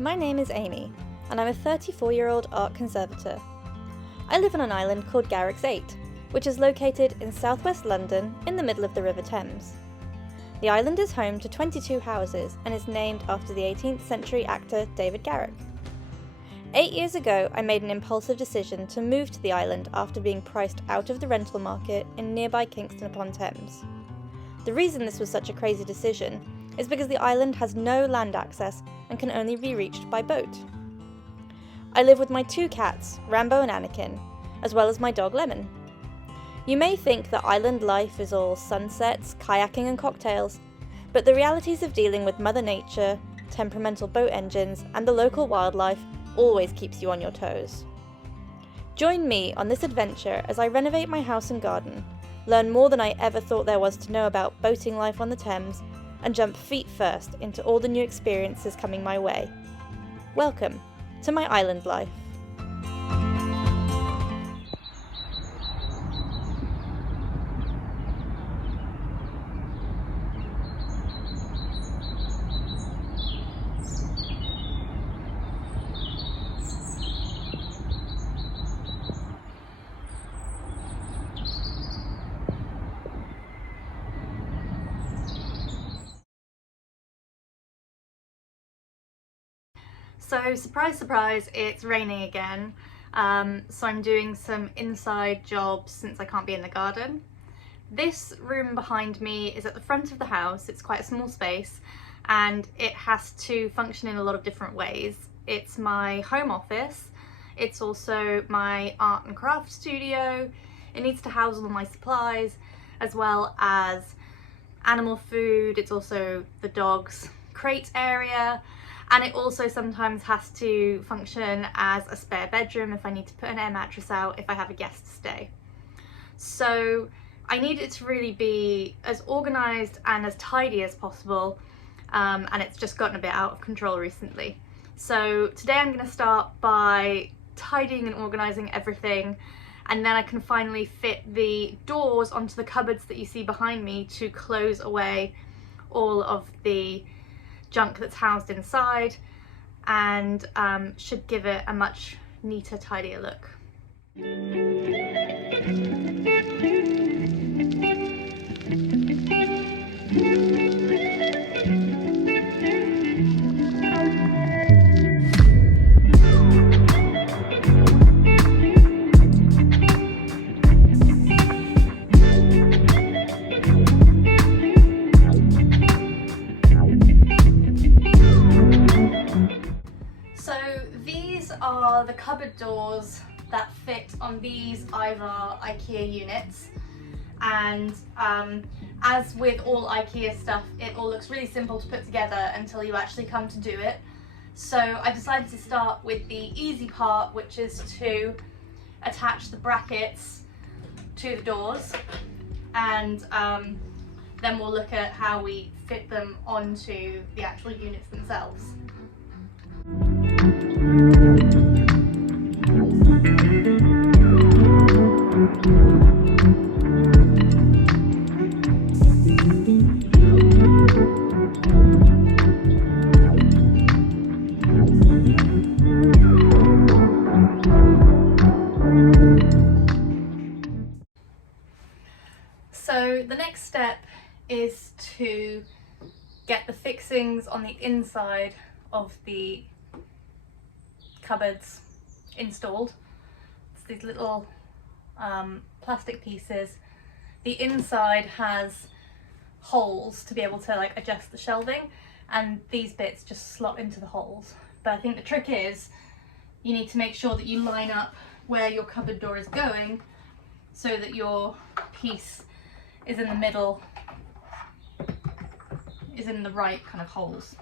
My name is Amy, and I'm a 34-year-old art conservator. I live on an island called Garrick's 8, which is located in southwest London in the middle of the River Thames. The island is home to 22 houses and is named after the 18th century actor David Garrick. 8 years ago, I made an impulsive decision to move to the island after being priced out of the rental market in nearby Kingston upon Thames. The reason this was such a crazy decision is because the island has no land access and can only be reached by boat. I live with my 2 cats, Rambo and Anakin, as well as my dog Lemon. You may think that island life is all sunsets, kayaking and cocktails, but the realities of dealing with Mother Nature, temperamental boat engines and the local wildlife always keeps you on your toes. Join me on this adventure as I renovate my house and garden, learn more than I ever thought there was to know about boating life on the Thames, and jump feet first into all the new experiences coming my way. Welcome to my island life. So surprise, surprise, it's raining again. So I'm doing some inside jobs since I can't be in the garden. This room behind me is at the front of the house. It's quite a small space and it has to function in a lot of different ways. It's my home office. It's also my art and craft studio. It needs to house all my supplies as well as animal food. It's also the dog's crate area. And it also sometimes has to function as a spare bedroom if I need to put an air mattress out if I have a guest stay. So I need it to really be as organised and as tidy as possible, and it's just gotten a bit out of control recently. So today I'm going to start by tidying and organising everything, and then I can finally fit the doors onto the cupboards that you see behind me to close away all of the junk that's housed inside, and should give it a much neater, tidier look. Are the cupboard doors that fit on these Ivar Ikea units, and as with all Ikea stuff, it all looks really simple to put together until you actually come to do it. So I decided to start with the easy part, which is to attach the brackets to the doors, and then we'll look at how we fit them onto the actual units themselves. So the next step is to get the fixings on the inside of the cupboards installed. It's these little plastic pieces. The inside has holes to be able to adjust the shelving, and these bits just slot into the holes. But I think the trick is you need to make sure that you line up where your cupboard door is going so that your piece is in the middle, is in the right kind of holes.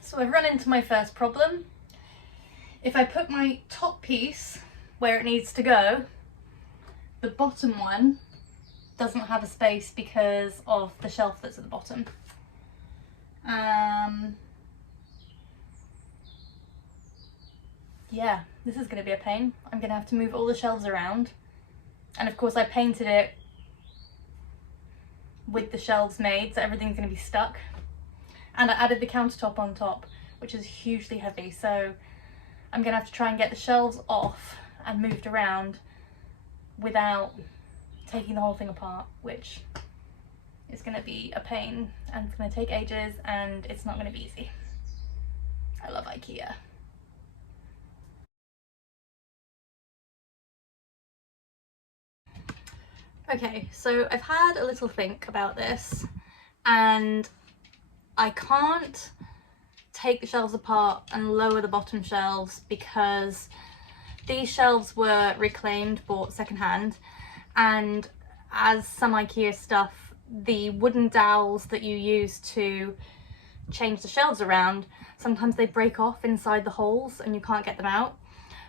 So I've run into my first problem. If I put my top piece where it needs to go, the bottom one doesn't have a space because of the shelf that's at the bottom. Yeah, this is going to be a pain. I'm going to have to move all the shelves around. And of course I painted it with the shelves made, so everything's going to be stuck. And I added the countertop on top, which is hugely heavy, so I'm going to have to try and get the shelves off and moved around without taking the whole thing apart, which is going to be a pain and it's going to take ages and it's not going to be easy. I love Ikea. Okay, so I've had a little think about this and I can't take the shelves apart and lower the bottom shelves because these shelves were reclaimed, bought secondhand, and as some Ikea stuff, the wooden dowels that you use to change the shelves around, sometimes they break off inside the holes and you can't get them out.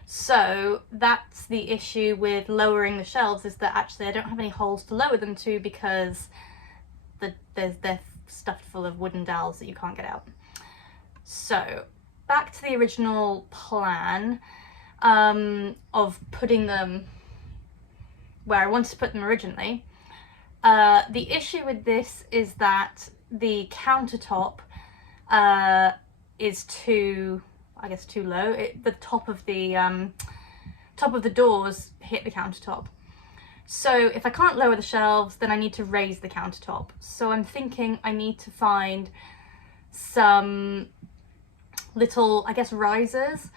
So that's the issue with lowering the shelves, is that actually I don't have any holes to lower them to because they're stuffed full of wooden dowels that you can't get out. So back to the original plan of putting them where I wanted to put them originally. The issue with this is that the countertop is too low. The top of the doors hit the countertop. So if I can't lower the shelves, then I need to raise the countertop. So I'm thinking I need to find some little, I guess, risers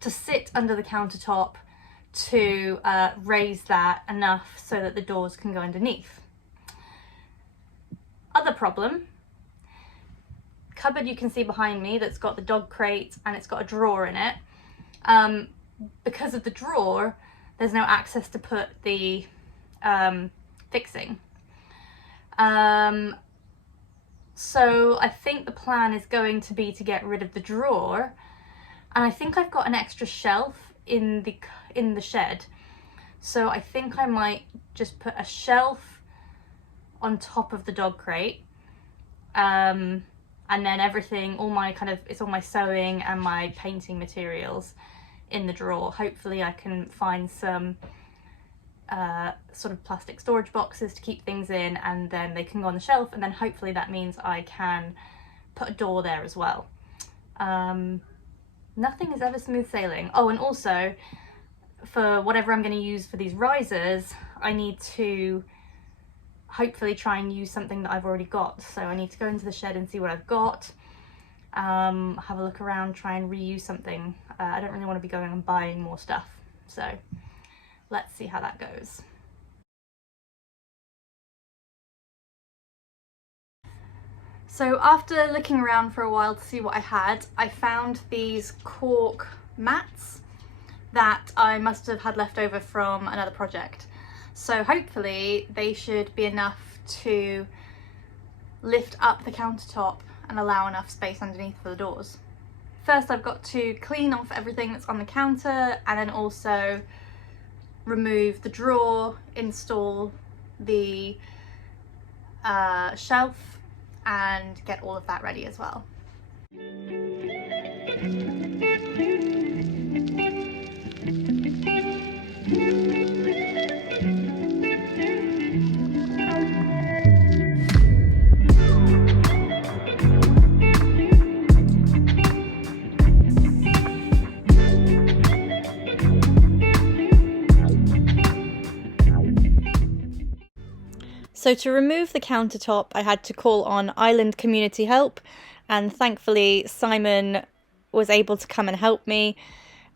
to sit under the countertop to raise that enough so that the doors can go underneath. Other problem, cupboard you can see behind me that's got the dog crate and it's got a drawer in it. Because of the drawer, there's no access to put the fixing. So I think the plan is going to be to get rid of the drawer, and I think I've got an extra shelf in the shed, so I think I might just put a shelf on top of the dog crate, and then everything, all my sewing and my painting materials in the drawer. Hopefully I can find some sort of plastic storage boxes to keep things in, and then they can go on the shelf, and then hopefully that means I can put a door there as well. Nothing is ever smooth sailing. Oh, and also for whatever I'm going to use for these risers, I need to hopefully try and use something that I've already got. So I need to go into the shed and see what I've got, have a look around, try and reuse something. I don't really want to be going and buying more stuff, so let's see how that goes. So after looking around for a while to see what I had, I found these cork mats that I must have had left over from another project. So hopefully they should be enough to lift up the countertop and allow enough space underneath for the doors. First I've got to clean off everything that's on the counter, and then also remove the drawer, install the shelf, and get all of that ready as well. So to remove the countertop, I had to call on Island Community Help, and thankfully Simon was able to come and help me,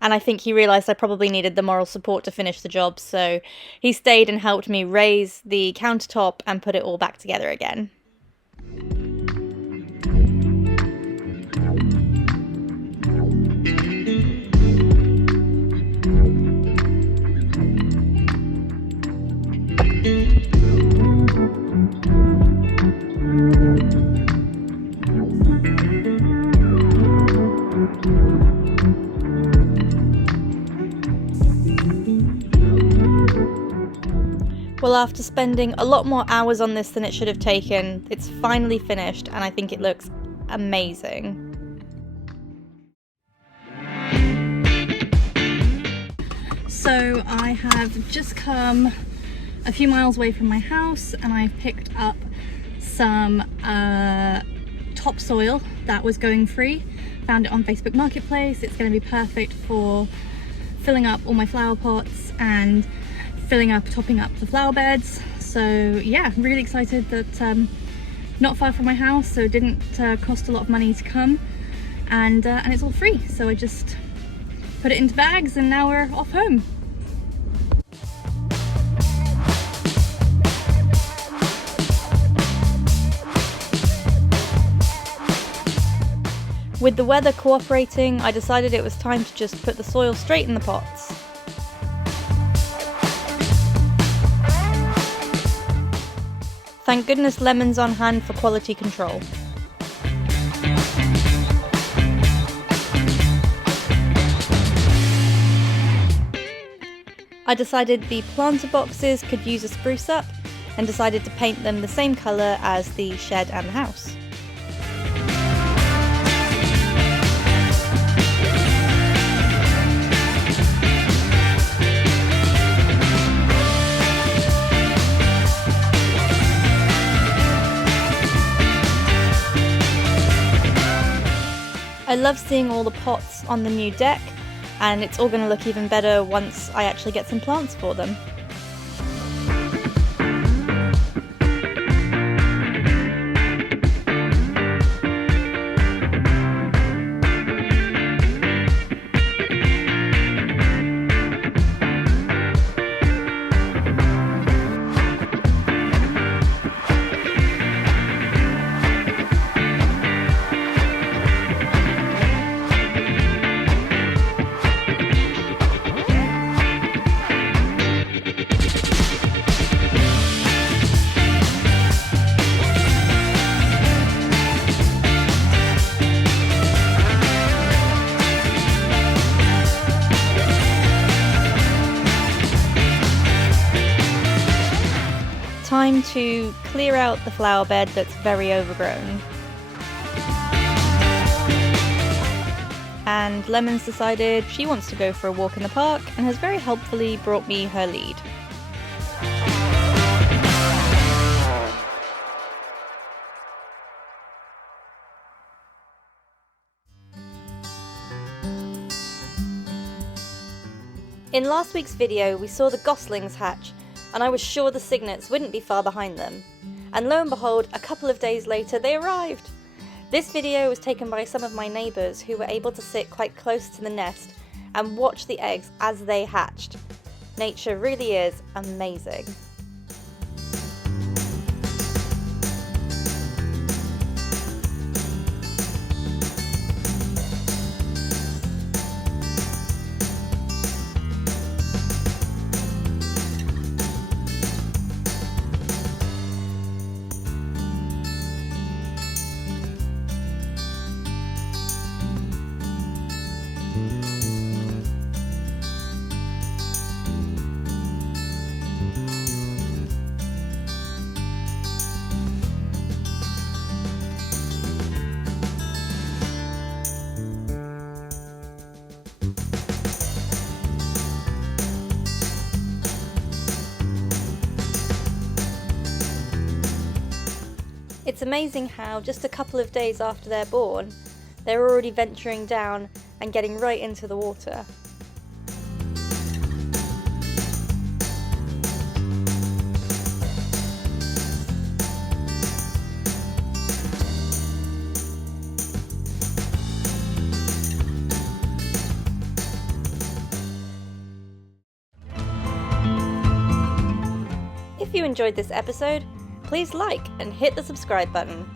and I think he realised I probably needed the moral support to finish the job, so he stayed and helped me raise the countertop and put it all back together again. Well, after spending a lot more hours on this than it should have taken, it's finally finished and I think it looks amazing. So I have just come a few miles away from my house and I've picked up some topsoil that was going free. Found it on Facebook Marketplace. It's going to be perfect for filling up all my flower pots and topping up the flower beds. So yeah, really excited that not far from my house, so it didn't cost a lot of money to come, and it's all free. So I just put it into bags and now we're off home. With the weather cooperating, I decided it was time to just put the soil straight in the pots. Thank goodness Lemon's on hand for quality control. I decided the planter boxes could use a spruce up and decided to paint them the same colour as the shed and the house. I love seeing all the pots on the new deck, and it's all going to look even better once I actually get some plants for them. Time to clear out the flower bed that's very overgrown. And Lemon's decided she wants to go for a walk in the park and has very helpfully brought me her lead. In last week's video we saw the goslings hatch, and I was sure the cygnets wouldn't be far behind them. And lo and behold, a couple of days later they arrived! This video was taken by some of my neighbours who were able to sit quite close to the nest and watch the eggs as they hatched. Nature really is amazing. It's amazing how just a couple of days after they're born, they're already venturing down and getting right into the water. If you enjoyed this episode, please like and hit the subscribe button.